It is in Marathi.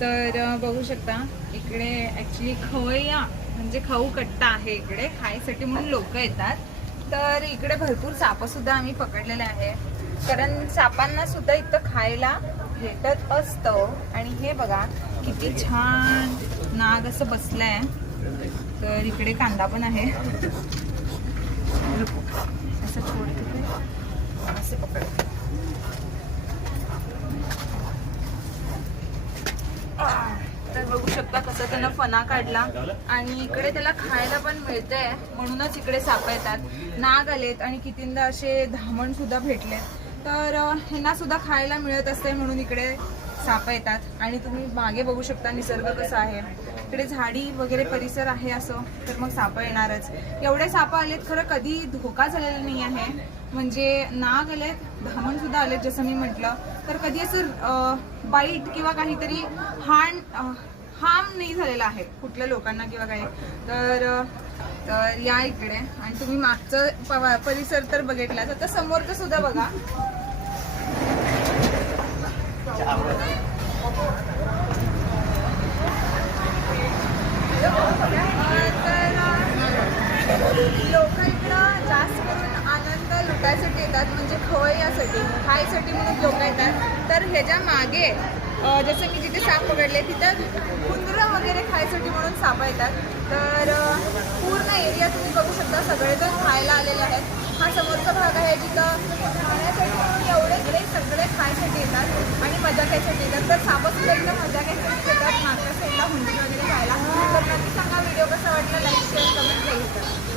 तर बघू शकता इकडे ॲक्च्युली खवय्या म्हणजे खाऊ कट्टा आहे इकडे खायसाठी म्हणून लोक येतात. तर इकडे भरपूर सापसुद्धा आम्ही पकडलेले आहे, कारण सापांना सुद्धा इथं खायला भेटत असतं. आणि हे बघा किती छान नाग असं बसलंय. तर इकडे कांदा पण आहे. असं छोटे असे पकड. तर बघू शकता कसं त्यानं फणा काढला आणि इकडे त्याला खायला पण मिळतंय म्हणूनच इकडे साप येतात. नाग आलेत आणि कितींदा असे धामण सुद्धा भेटले. तर ह्यांना सुद्धा खायला मिळत असते म्हणून इकडे साप येतात. आणि तुम्ही मागे बघू शकता निसर्ग कसा आहे. इकडे झाडी वगैरे परिसर आहे असं, तर मग साप येणारच. एवढे साप आलेत, खरं कधी धोका झालेला नाही आहे. म्हणजे नाग आलेत, धामण सुद्धा आलेत जसं मी म्हटलं. तर कधी असं बाईट किंवा काहीतरी हार्म नाही झालेला आहे कुठल्या लोकांना किंवा काही. तर या इकडे. आणि तुम्ही मागचं परिसर तर बघितलाच, आता समोरचं सुद्धा बघा. लोक इकडं जास्त करून आनंद लुटायसाठी येतात, म्हणजे खवय्यासाठी खायसाठी म्हणून लोक येतात. तर ह्याच्या मागे जसं की जिथे साप पकडले तिथं कुंदरं वगैरे खायसाठी म्हणून साप येतात. तर पूर्ण एरिया तुम्ही बघू शकता, सगळेजण खायला आलेले आहेत. हा समोरचा भाग आहे जिथं खाण्यासाठी म्हणून एवढे सगळे खायसाठी येतात आणि मजा घ्यायसाठी येतात. तर सापसुद्धा इथं मजा घ्यायसाठी येतात. मागच्या साईडला हुंडी वगैरे खायला. तर नक्की सांगा व्हिडिओ कसा वाटला, लाईक शेअर कमेंट करू.